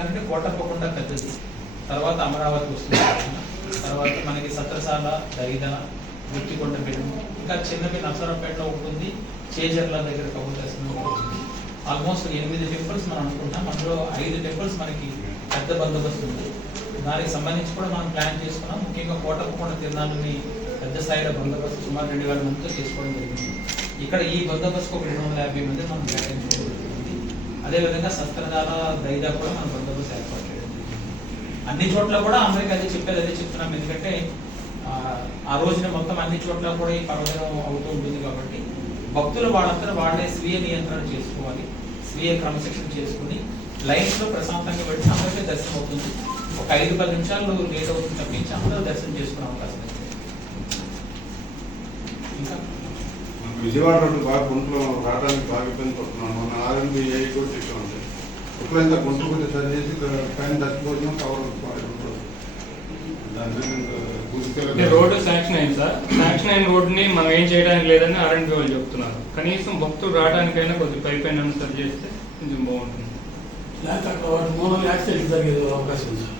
అంటే కోటప్పకొండ పెద్దది, తర్వాత అమరావతి వస్తుంది, తర్వాత మనకి సత్రసాల, దైద, గుత్తికొండపేట, ఇంకా చిన్నవి నర్సరావుపేటలో ఉంటుంది, చేజర్ల దగ్గర కబుర్దర్శనం ఉంటుంది. ఆల్మోస్ట్ 8 టెంపుల్స్ మనం అనుకుంటాం. అందులో 5 టెంపుల్స్ మనకి పెద్ద బందోబస్తు ఉంది. దానికి సంబంధించి కూడా మనం ప్లాన్ చేసుకున్నాం. ముఖ్యంగా కోటప్పకొండ తిరునాళ్ళని పెద్ద స్థాయిలో బందోబస్తు సుమారు 2000 మందితో చేసుకోవడం జరిగింది. ఇక్కడ ఈ బందోబస్తుకు ఒక 250 మంది మనం కేటాయించుకోవడం జరిగింది. అదేవిధంగా సత్రసాల, దైద కూడా మనం బందోబస్తు ఏర్పాటు చేయడం జరిగింది. అన్ని చోట్ల కూడా అందరికీ అదే చెప్పేది, అదే చెప్తున్నాం. ఎందుకంటే ఆ రోజున మొత్తం అన్ని చోట్ల కూడా ఈ పర్వదినం అవుతూ ఉంటుంది కాబట్టి భక్తులు వాళ్ళంతా వాళ్ళే స్వీయ నియంత్రణ చేసుకోవాలి, స్వీయ క్రమశిక్షణ చేసుకుని లైన్స్లో ప్రశాంతంగా పెట్టి అందరికీ దర్శనం అవుతుంది. ఒక 5-10 నిమిషాలు లేట్ అవుతుంది తప్పించి అందరూ దర్శనం చేసుకునే అవకాశం ఉంది. ఇంకా విజయవాడ రోడ్డు బాగా గుంటలో రావడానికి బాగా ఇబ్బంది పడుతున్నాను. మన ఆర్ఎంబి ఏ కూడా చెప్పామండి. ఎప్పుడైనా గుంట కొంచెం సరి చేసి పైన దర్శపోతున్నాం కవర్ రోడ్డు శాంక్షన్ అయింది సార్. శాంక్షన్ అయిన రోడ్డుని మనం ఏం చేయడానికి లేదని ఆర్ఎండ్బి వాళ్ళు చెప్తున్నారు. కనీసం భక్తులు రావడానికైనా కొద్దిగా పై పైన సరి చేస్తే కొంచెం బాగుంటుంది. వాటి మూలంగా యాక్సిడెంట్ జరిగే అవకాశం ఉంది సార్.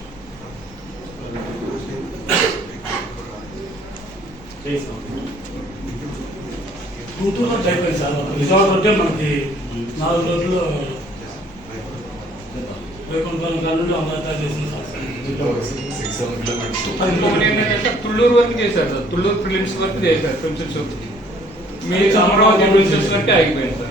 గుంటూరులో అయిపోయింది సార్. విజయవాడ రోడ్డే మనకి 4 రోజుల్లో వైకుంఠపురం నుండి అమరావతి చేసింది సార్. తుళ్ళూరు వరకు చేశారు సార్. తుళ్ళూరు ఫిలిమ్స్ వరకు చేశారు. ఫిలిమ్స్ మీరు అమరావతి ఫిలిమ్స్ వరకు ఆగిపోయింది సార్.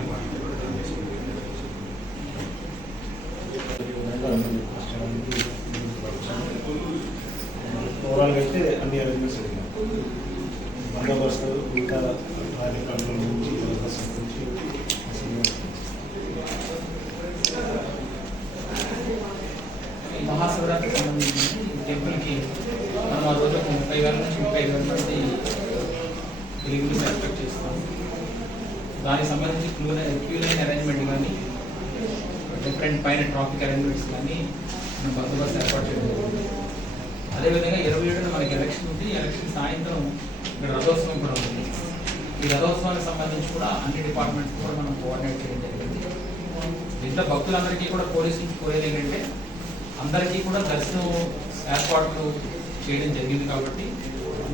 ఓవరాల్గా అయితే అన్ని అరేంజ్మెంట్స్ జరిగినాయి. బందోబస్తు ఇంకా ట్రాఫిక్ కంట్రోల్ నుంచి బందోబస్తు నుంచి ఈ మహాశివరాత్రికి సంబంధించి టెంపుల్కి మనం ఆ రోజు 30,000 నుంచి 35,000 మంది పిలిగ్రిమ్స్ ఎక్స్పెక్ట్ చేస్తాం. దానికి సంబంధించి క్యూ లైన్ అరేంజ్మెంట్ కానీ డిఫరెంట్ పైన ట్రాఫిక్ అరేంజ్మెంట్స్ కానీ మనం బందోబస్తు ఏర్పాటు చేయడం జరుగుతుంది. అదేవిధంగా 27న మనకి ఎలక్షన్ ఉంది. ఎలక్షన్ సాయంత్రం ఇక్కడ రథోత్సవం కూడా ఉంది. ఈ రథోత్సవానికి సంబంధించి కూడా అన్ని డిపార్ట్మెంట్స్ కూడా మనం కోఆర్డినేట్ చేయడం జరిగింది. దీంట్లో భక్తులందరికీ కూడా పోలీసు నుంచి కోరేది ఏంటంటే అందరికీ కూడా దర్శనం ఏర్పాట్లు చేయడం జరిగింది కాబట్టి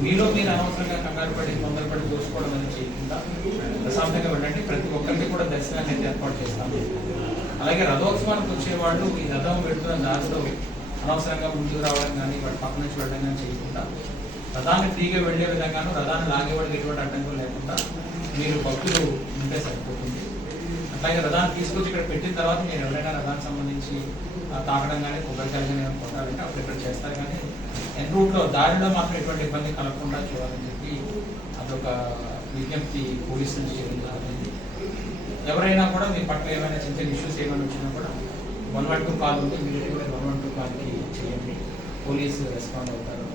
మీరు అనవసరంగా కంగారు పడి తొందరపడి దోసుకోవడం అనేది చేయకుండా ప్రశాంతంగా వెళ్ళండి. ప్రతి ఒక్కరికి కూడా దర్శనాన్ని అయితే ఏర్పాటు చేస్తాము. అలాగే రథోత్సవానికి వచ్చేవాళ్ళు ఈ రథం పెడుతున్న దారిలో అనవసరంగా ముందుకు రావడం కానీ వాటి పక్క నుంచి వెళ్ళడం కానీ చేయకుండా రథాన్ని ఫ్రీగా వెళ్ళే విధంగాను రథాన్ని లాగేవాడికి ఎటువంటి అడ్డంకులు లేకుండా మీరు భక్తులు ఉంటే సరిపోతుంది. అట్లాగే రథాన్ని తీసుకొచ్చి ఇక్కడ పెట్టిన తర్వాత మీరు ఎవరైనా రథానికి సంబంధించి తాకడం కానీ కొబ్బరికాయలు కానీ ఏమైనా కొట్టాలంటే అప్పుడు ఇక్కడ చేస్తారు. కానీ ఎన్ రూట్లో దారిలో మాత్రం ఎటువంటి ఇబ్బంది కలగకుండా చూడాలని చెప్పి అదొక విజ్ఞప్తి పోలీసు నుంచి చేయడం జరుగుతుంది. ఎవరైనా కూడా మీ పట్ల ఏమైనా చిన్న చిన్న ఇష్యూస్ ఏమైనా వచ్చినా కూడా 112 కాల్ ఉంది. మీరు కూడా 112 కాల్కి చేయండి, పోలీసు రెస్పాండ్ అవుతారు.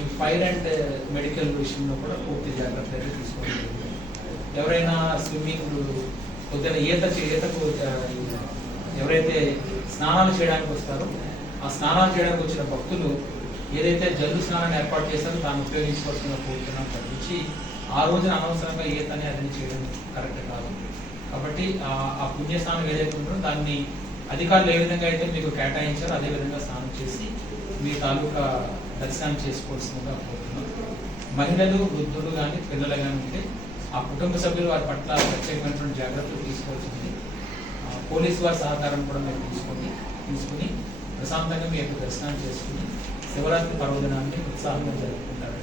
ఈ ఫైర్ అండ్ మెడికల్ విషయంలో కూడా పూర్తి జాగ్రత్తలు అయితే తీసుకోవడం జరుగుతుంది. ఎవరైనా స్విమ్మింగ్ కొద్దిగా ఈతకు ఎవరైతే స్నానాలు చేయడానికి వస్తారో ఆ స్నానాలు చేయడానికి వచ్చిన భక్తులు ఏదైతే జల్లు స్నానాన్ని ఏర్పాటు చేశారో దాన్ని ఉపయోగించుకోవాల్సిన కోరుతున్నాం తప్పించి ఆ రోజున అనవసరంగా ఈతని అదని చేయడం కరెక్ట్ కాదు. కాబట్టి ఆ పుణ్యస్నానం ఏదైతే ఉంటుందో దాన్ని అధికారులు ఏ విధంగా అయితే మీకు కేటాయించారో అదే విధంగా స్నానం చేసి మీ తాలూకా దర్శనం చేసుకోవాల్సిందిగా కోరుతున్నాం. మహిళలు వృద్ధులు కానీ పిల్లలు కానీ ఉంటే ఆ కుటుంబ సభ్యులు వారి పట్ల ప్రత్యేకమైనటువంటి జాగ్రత్తలు తీసుకోవాల్సింది. పోలీసు వారి సహకారం కూడా మీరు తీసుకుని ప్రశాంతంగా మీ యొక్క దర్శనం చేసుకుని శివరాత్రి పర్వదినాన్ని ఉత్సాహంగా జరుపుకుంటారు.